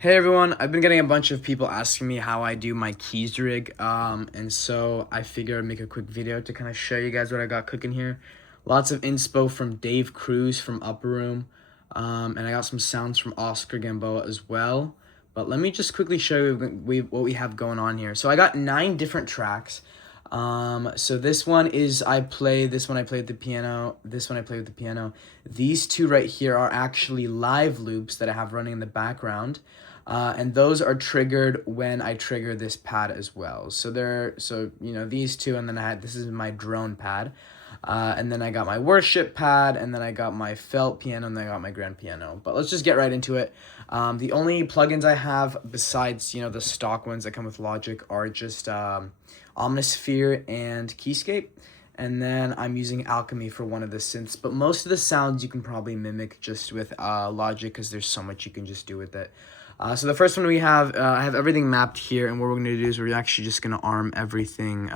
Hey everyone, I've been getting a bunch of people asking me how I do my keys rig, and so I figured I'd make a quick video to kind of show you guys what I got cooking here. Lots of inspo from Dave Cruz from Upper Room, and I got some sounds from Oscar Gamboa as well. But let me just quickly show you what we have going on here. So I got 9 different tracks. So this one is I play with the piano, this one I play with the piano. These two right here are actually live loops that I have running in the background. And those are triggered when I trigger this pad as well. So these two, and then this is my drone pad. And then I got my worship pad, and then I got my felt piano, and then I got my grand piano. But let's just get right into it. The only plugins I have besides, the stock ones that come with Logic are just Omnisphere and Keyscape. And then I'm using Alchemy for one of the synths. But most of the sounds you can probably mimic just with Logic because there's so much you can just do with it. So the first one we have, I have everything mapped here, and what we're going to do is we're actually just going to arm everything.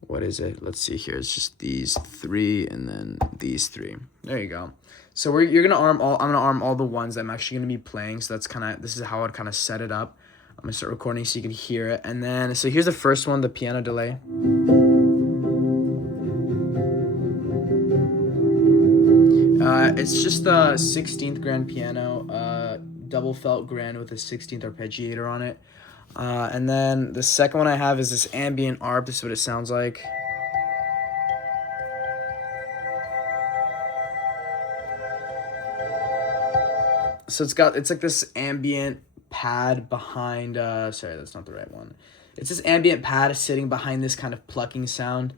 What is it? Let's see here. It's just these 3 and then these 3. There you go. So you're going to arm all, I'm going to arm all the ones that I'm actually going to be playing. So this is how I'd kind of set it up. I'm going to start recording so you can hear it. And then, so here's the first one, the piano delay. It's just a 16th grand piano, double felt grand with a 16th arpeggiator on it. And then the second one I have is this ambient arp. This is what it sounds like. So it's like this ambient pad behind, sorry, that's not the right one. It's this ambient pad sitting behind this kind of plucking sound,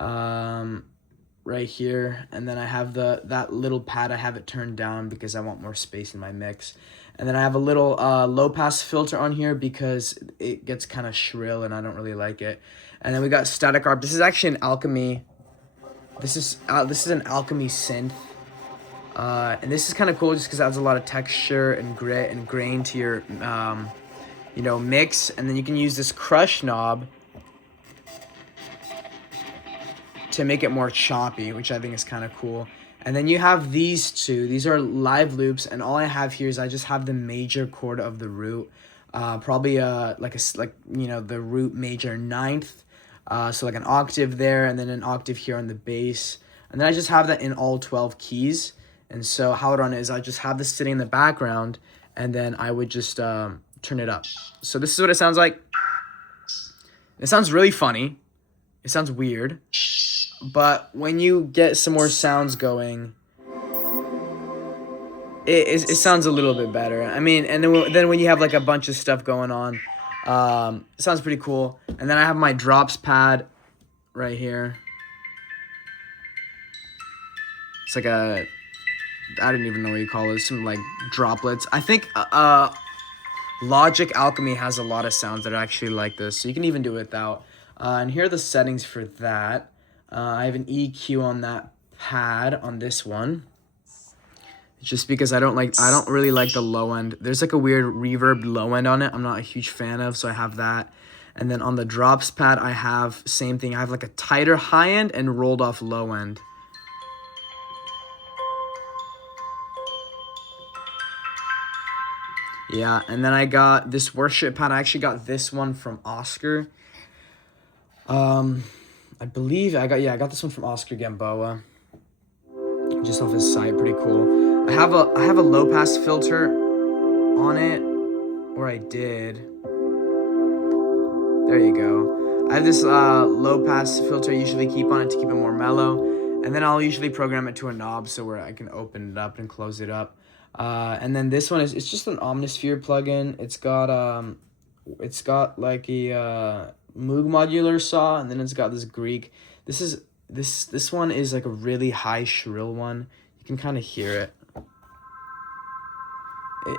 right here. And then I have that little pad, I have it turned down because I want more space in my mix. And then I have a little low pass filter on here because it gets kind of shrill and I don't really like it. And then we got static arp. This is actually an Alchemy. This is an Alchemy synth. And this is kind of cool just because it adds a lot of texture and grit and grain to your mix. And then you can use this crush knob to make it more choppy, which I think is kind of cool. And then you have these two. These are live loops, and all I have here is I just have the major chord of the root, probably the root major 9th, so like an octave there, and then an octave here on the bass, and then I just have that in all 12 keys. And so how it run is I just have this sitting in the background, and then I would just turn it up. So this is what it sounds like. It sounds really funny. It sounds weird. But when you get some more sounds going, it sounds a little bit better. I mean, and then when you have like a bunch of stuff going on, it sounds pretty cool. And then I have my drops pad right here. It's like I don't even know what you call it. Some like droplets. I think Logic Alchemy has a lot of sounds that are actually like this, so you can even do it without. And here are the settings for that. I have an EQ on that pad on this one, just because I don't really like the low end. There's like a weird reverb low end on it. I'm not a huge fan of, so I have that. And then on the drops pad, I have same thing. I have like a tighter high end and rolled off low end. Yeah, and then I got this worship pad. I actually got this one from Oscar. I believe I got this one from Oscar Gamboa, just off his site. Pretty cool. I have a low pass filter on it, or I did. There you go. I have this low pass filter I usually keep on it to keep it more mellow, and then I'll usually program it to a knob so where I can open it up and close it up. And then this one it's just an Omnisphere plugin. It's got like a Moog modular saw, and then it's got this Greek. This one is like a really high shrill one. You can kind of hear it.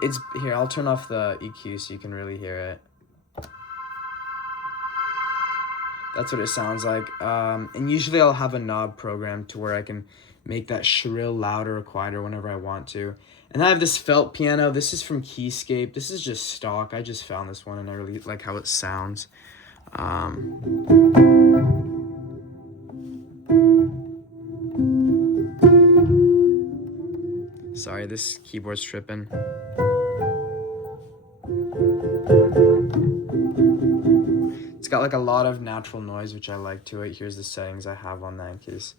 It's here. I'll turn off the EQ so you can really hear it. That's what it sounds like. And usually I'll have a knob programmed to where I can make that shrill louder or quieter whenever I want to. And I have this felt piano. This is from Keyscape. This is just stock. I just found this one and I really like how it sounds. Sorry, this keyboard's tripping. It's got like a lot of natural noise, which I like to it. Here's the settings I have on that in case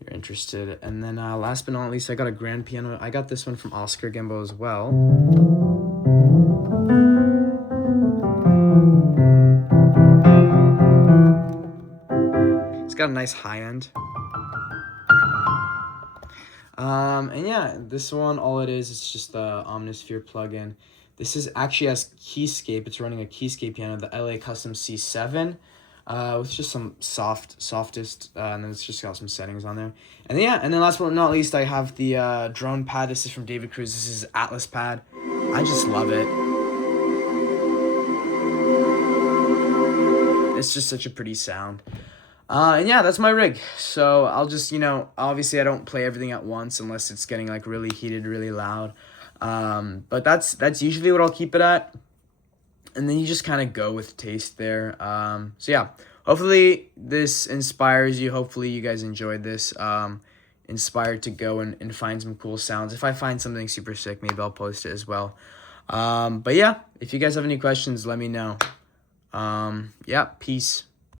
you're interested. And then last but not least, I got a grand piano. I got this one from Oscar Gimbo as well. It's got a nice high end. And yeah, this one, all it is, it's just the Omnisphere plugin. This is actually has Keyscape. It's running a Keyscape piano, the LA Custom C7, with just some softest, and then it's just got some settings on there. And yeah, and then last but not least, I have the drone pad. This is from David Cruz. This is Atlas pad. I just love it. It's just such a pretty sound. And yeah, that's my rig. So I'll just, obviously I don't play everything at once unless it's getting like really heated, really loud. But that's usually what I'll keep it at. And then you just kind of go with taste there. So yeah, hopefully this inspires you. Hopefully you guys enjoyed this. Inspired to go and find some cool sounds. If I find something super sick, maybe I'll post it as well. But yeah, if you guys have any questions, let me know. Yeah, peace.